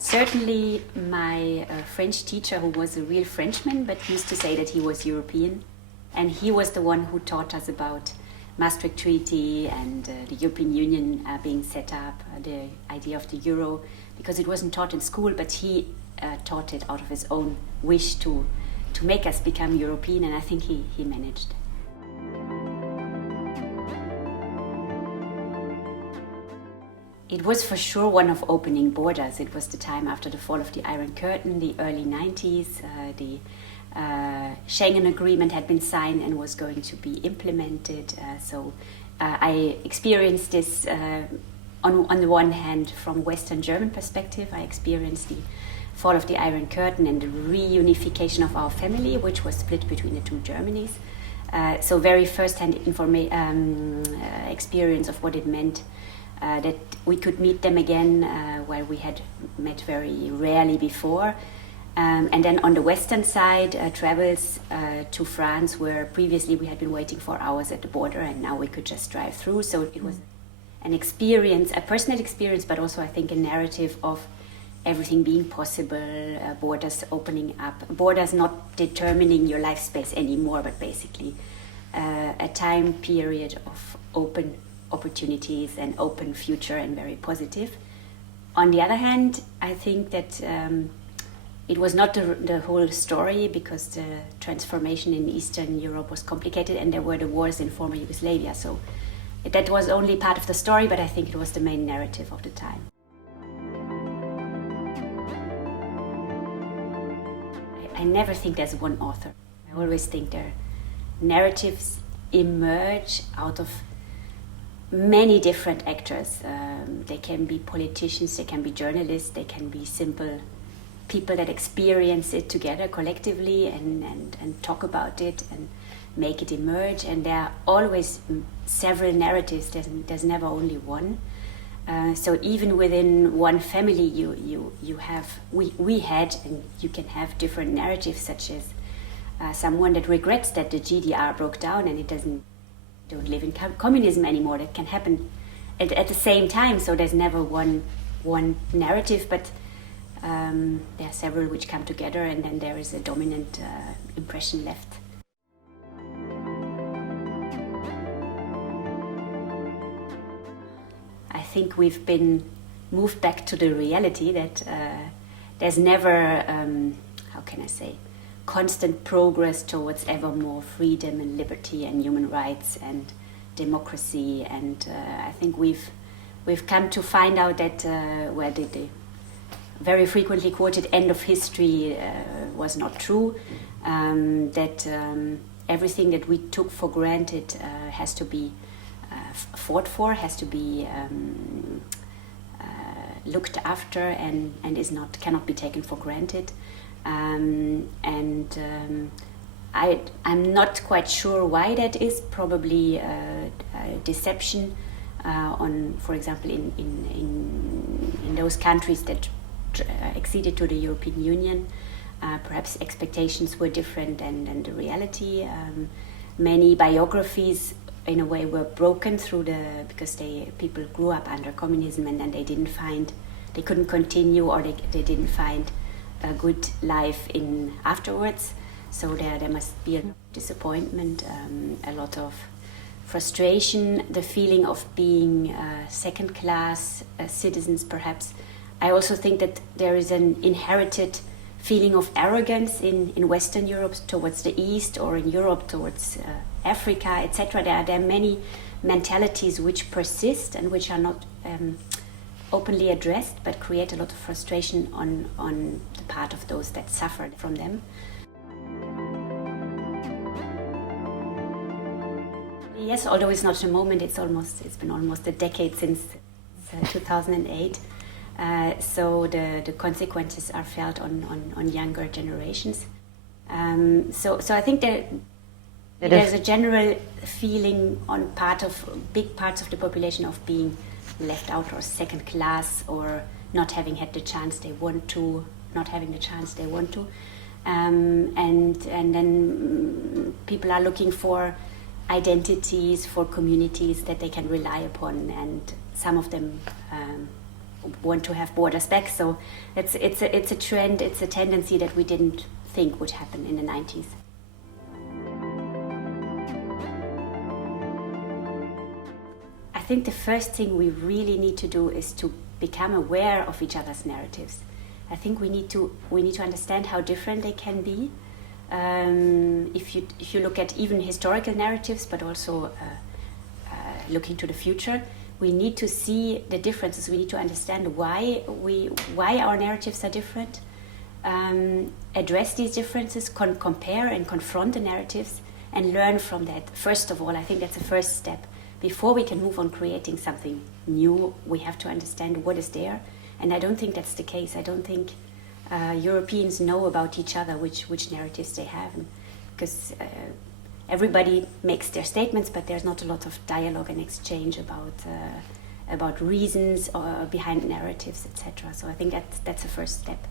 Certainly my French teacher, who was a real Frenchman, but used to say that he was European. And he was the one who taught us about Maastricht Treaty and the European Union being set up, the idea of the euro, because it wasn't taught in school, but he taught it out of his own wish to make us become European, and I think he managed. It was for sure one of opening borders. It was the time after the fall of the Iron Curtain, the early 90s. The Schengen Agreement had been signed and was going to be implemented. So I experienced this on the one hand from Western German perspective. I experienced the fall of the Iron Curtain and the reunification of our family, which was split between the two Germanys. So very first-hand experience of what it meant. That we could meet them again where we had met very rarely before. And then on the western side, travels to France, where previously we had been waiting for hours at the border and now we could just drive through. So it was an experience, a personal experience, but also I think a narrative of everything being possible, borders opening up, borders not determining your life space anymore, but basically a time period of open opportunities and open future and very positive. On the other hand, I think that it was not the whole story, because the transformation in Eastern Europe was complicated and there were the wars in former Yugoslavia. So that was only part of the story, but I think it was the main narrative of the time. I never think there's one author. I always think their narratives emerge out of many different actors. They can be politicians, they can be journalists, they can be simple people that experience it together collectively and talk about it and make it emerge. And there are always several narratives, there's never only one. So even within one family you have, we had, and you can have different narratives, such as someone that regrets that the GDR broke down and it don't live in communism anymore. That can happen at the same time, so there's never one narrative, but there are several which come together and then there is a dominant impression left. I think we've been moved back to the reality that there's never, how can I say, constant progress towards ever more freedom and liberty and human rights and democracy, and I think we've come to find out that where the very frequently quoted end of history was not true, that everything that we took for granted has to be fought for, has to be looked after, and cannot be taken for granted. I'm not quite sure why that is. Probably deception on, for example, in those countries that acceded to the European Union. Perhaps expectations were different than the reality. Many biographies, in a way, were broken because people grew up under communism and then they couldn't continue, or they didn't find a good life afterwards. So there must be a disappointment, a lot of frustration, the feeling of being second-class citizens, perhaps. I also think that there is an inherited feeling of arrogance in Western Europe towards the East, or in Europe towards Africa, etc. There are many mentalities which persist and which are not openly addressed, but create a lot of frustration on the part of those that suffered from them. Yes, although it's not a moment, it's been almost a decade since 2008. So the consequences are felt on younger generations. So I think that there's a general feeling on big parts of the population of being left out, or second class, or not having had the chance they want to, and then people are looking for identities, for communities that they can rely upon, and some of them want to have borders back. So it's a trend, it's a tendency that we didn't think would happen in the 90s. I think the first thing we really need to do is to become aware of each other's narratives. I think we need to understand how different they can be. If you look at even historical narratives, but also looking to the future, we need to see the differences. We need to understand why our narratives are different. Address these differences, compare and confront the narratives, and learn from that. First of all, I think that's the first step. Before we can move on creating something new, we have to understand what is there. And I don't think that's the case. I don't think Europeans know about each other, which narratives they have. Because everybody makes their statements, but there's not a lot of dialogue and exchange about reasons or behind narratives, etc. So I think that's the first step.